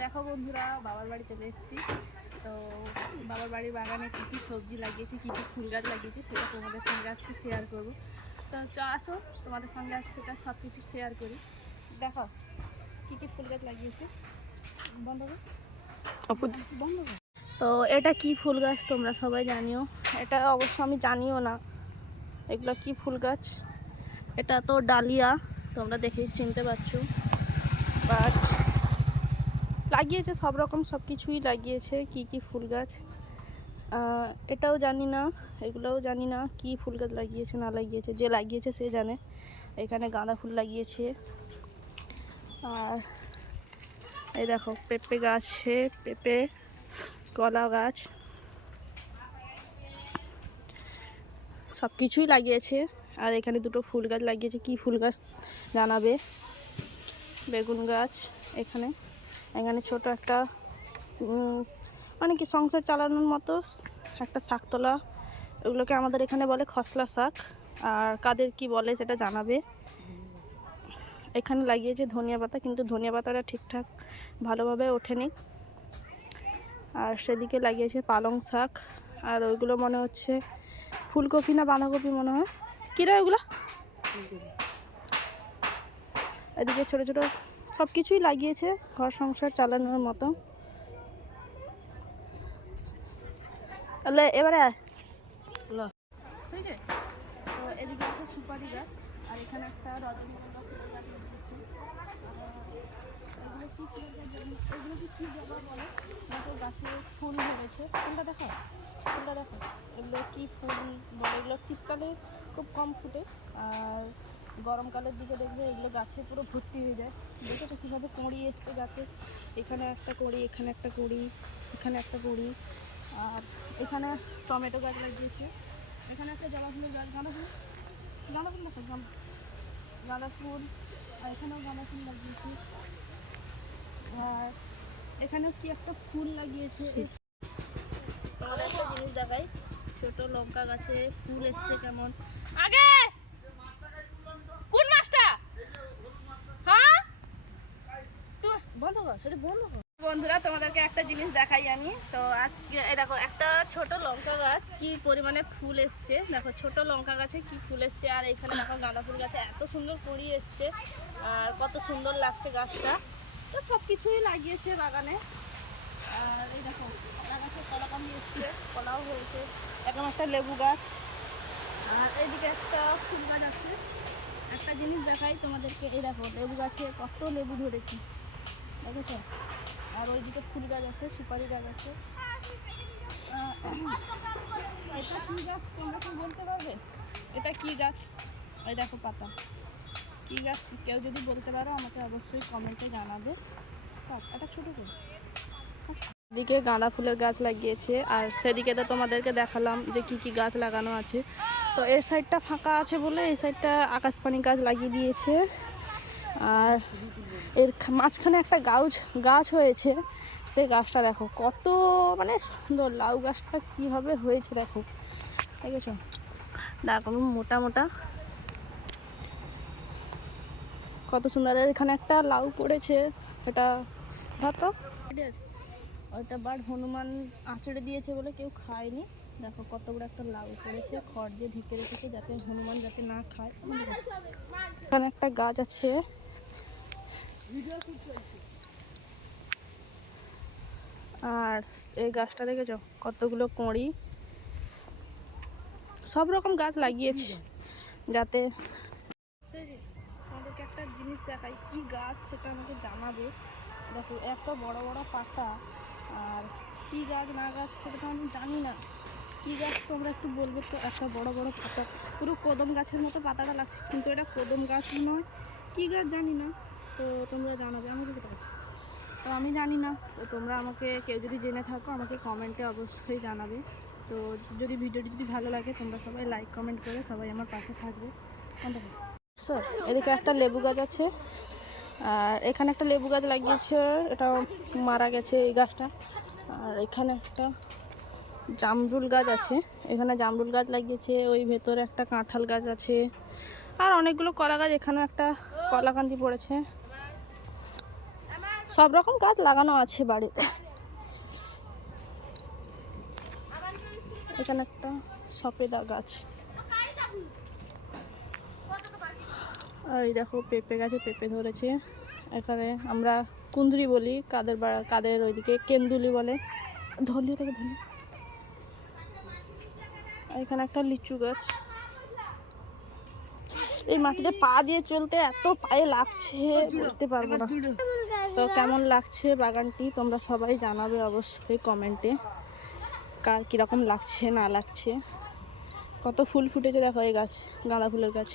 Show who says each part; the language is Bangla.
Speaker 1: দেখো বন্ধুরা বাবার বাড়ি চলে এসেছি। তো বাবার বাড়ির বাগানে কী কী সবজি লাগিয়েছি কী কী ফুল গাছ লাগিয়েছি সেটা তোমাদের সঙ্গে আজকে শেয়ার করব। তো চ আসো তোমাদের সঙ্গে আজ সেটা সব কিছু শেয়ার করি। দেখো কী কী ফুল গাছ লাগিয়েছি। বন্ধ বন্ধ তো এটা কি ফুল গাছ তোমরা সবাই জানিও। এটা অবশ্য আমি জানিও না। এগুলো কি ফুল গাছ? এটা তো ডালিয়া তোমরা দেখেই চিনতে পারছ। বাট লাগিয়েছে, সব রকম সব কিছুই লাগিয়েছে। কি কি ফুল গাছ? এটাও জানি না, এগুলোও জানি না কি ফুল গাছ লাগিয়েছে, না লাগিয়েছে, যে লাগিয়েছে সে জানে। এখানে গাঁদা ফুল লাগিয়েছে। আর এই দেখো, পেঁপে গাছে, পেঁপে, কলা গাছ, সব কিছুই লাগিয়েছে। আর এখানে দুটো ফুল গাছ লাগিয়েছে, কি ফুল গাছ জানাবে? বেগুন গাছ এখানে। এখানে ছোট একটা মানে কি সংসার চালানোর মতো একটা শাকতলা। এগুলোকে আমাদের এখানে বলে খসলা শাক। আর কাদের কি বলে সেটা জানাবে। এখানে লাগিয়েছে ধনিয়া পাতা কিন্তু ধনিয়া পাতাটা ঠিকঠাক ভালোভাবে ওঠেনি। আর সেদিকে লাগিয়েছে পালং শাক। আর ওইগুলো মনে হচ্ছে ফুলকপি না বাঁধাকপি মনে হয়। কিরা ওইগুলো? এদিকে ছোট ছোট সব কিছুই লাগিয়েছে ঘর সংসার চালানোর মতো। তাহলে এবারে আয়। হয়েছে তো এদিকে আছে সুপারি গাছ আর এখানে একটা রজনীগন্ধা ফুলের গাছ এগুলো কি ফুলের গাছ জানি না। এগুলো কি কি জবা বলে? দেখো গাছে ফুল ধরেছে। ফুলটা দেখো ফুলটা দেখো এগুলো কি ফুল বলে? এগুলো শীতকালে খুব কম ফুটে আর গরমকালের দিকে দেখবে এগুলো গাছে পুরো ভর্তি হয়ে যায়। দেখেছ কীভাবে কুঁড়ি এসছে গাছে? এখানে একটা কুঁড়ি এখানে একটা কুঁড়ি এখানে একটা কুঁড়ি। আর এখানে টমেটো গাছ লাগিয়েছে। এখানে একটা জবা ফুলের গাছ গাঁদা ফুল গাঁদা ফুল দেখো গাঁদা ফুল আর এখানেও গাঁদা ফুল লাগিয়েছে। আর এখানেও কি একটা ফুল লাগিয়েছে? তোমাদের একটা জিনিস দেখাই। ছোট লঙ্কা গাছে ফুল এসছে কেমন? আগে কোন মাছটা হ্যাঁ তো- বন্ধ কর, সেটা বন্ধ কর। বন্ধুরা, তোমাদেরকে একটা জিনিস দেখাই আমি। তো আজকে দেখো, একটা ছোট লঙ্কা গাছ, কি পরিমাণে ফুল এসছে। দেখো, ছোট লঙ্কা গাছে কি ফুল এসছে, আর এখানে দেখো, গাঁদা ফুল গাছে এত সুন্দর কুড়ি এসছে, আর কত সুন্দর লাগছে গাছটা। তো সব কিছুই লাগিয়েছে বাগানে। আর এই দেখো কলা গাছে কলা কামি এসছে, কলাও হয়েছে এখন একটা লেবু গাছ। আর এইদিকে একটা ফুল গাছ আছে। একটা জিনিস দেখাই তোমাদেরকে, এই দেখো, লেবু গাছে কত লেবু ধরেছে। দেখেছ? আর ওইদিকে ফুল গাছ আছে সুপারি গাছ আছে। এটা কি গাছ তোমরা কি বলতে পারবে? এটা কি গাছ? এই দেখো পাতা। কি গাছ? কেউ যদি বলতে পারো আমাকে অবশ্যই কমেন্টে জানাবে। থাক, এটা ছোটো করে। এদিকে গাঁদা ফুলের গাছ লাগিয়েছে আর সেদিকে তো তোমাদেরকে দেখালাম যে কি কি গাছ লাগানো আছে। তো এই সাইডটা ফাঁকা আছে বলে এই সাইডটা আকাশপানি গাছ লাগিয়ে দিয়েছে। আর এর মাঝখানে একটা গাছ গাছ হয়েছে। সেই গাছটা দেখো, কত মানে সুন্দর, লাউ গাছটা কীভাবে হয়েছে দেখো। ঠিক আছে দেখো মোটা মোটা। কত সুন্দর। আর এখানে একটা লাউ পড়েছে, এটা ধর তো। ঠিক আছে ওইটা বার হনুমান আঁচড়ে দিয়েছে বলে কেউ খায়নি। দেখো কত বড় একটা লাউ পড়েছে, খড় দিয়ে ঢেকে রেখেছে যাতে হনুমান যাতে না খায়। এখানে একটা গাছ আছে। আর এই গাছটা দেখেছ? কতগুলো কড়ি। সব রকম গাছ লাগিয়েছি, যাতে আমাদেরকে একটা জিনিস দেখাই, কি গাছ সেটা আমাকে জানাবে। দেখো, এত বড় বড় পাতা, আর কি গাছ না গাছ সেটা তো আমি জানি না। কি গাছ তোমরা একটু বলবে তো একটা বড় বড় পাতা। পুরো কদম গাছের মতো পাতাটা লাগছে, কিন্তু এটা কদম গাছ নয়। কি গাছ জানি না। তো তোমরা জানাবে, আমি কি করব? তো আমি জানি না, তো তোমরা আমাকে, কেউ যদি জেনে থাকো, আমাকে কমেন্টে অবশ্যই জানাবে। তো যদি ভিডিওটি যদি ভালো লাগে, তোমরা সবাই লাইক কমেন্ট করে সবাই আমার পাশে থাকবে। স্যার এদিকে একটা লেবু গাছ আছে। আর এখানে একটা লেবু গাছ লাগিয়েছে এটা মারা গেছে এই গাছটা। আর এখানে একটা জামরুল গাছ আছে। এখানে জামরুল গাছ লাগিয়েছে, ওই ভেতরে একটা কাঁঠাল গাছ আছে। আর অনেকগুলো কলা গাছ, এখানে একটা কলাকান্দি পড়েছে। সব রকম গাছ লাগানো আছে বাড়িতে। এখানে একটা সফেদা গাছ। এই দেখো, পেঁপে গাছে পেঁপে ধরেছে। এখানে আমরা কুন্দরি বলি, কাদের বা, কাদের ওইদিকে কেন্দুলি বলে। ধরলি ওটাকে, ধরলি। এখানে একটা লিচু গাছ। এই মাটিতে পা দিয়ে চলতে এত পায়ে লাগছে বলতে পারব না। তো কেমন লাগছে বাগানটি? তোমরা সবাই জানাবে অবশ্যই কমেন্টে কার কীরকম লাগছে, না লাগছে? কত ফুল ফুটেছে দেখো এই গাছ, গাঁদা ফুলের গাছ।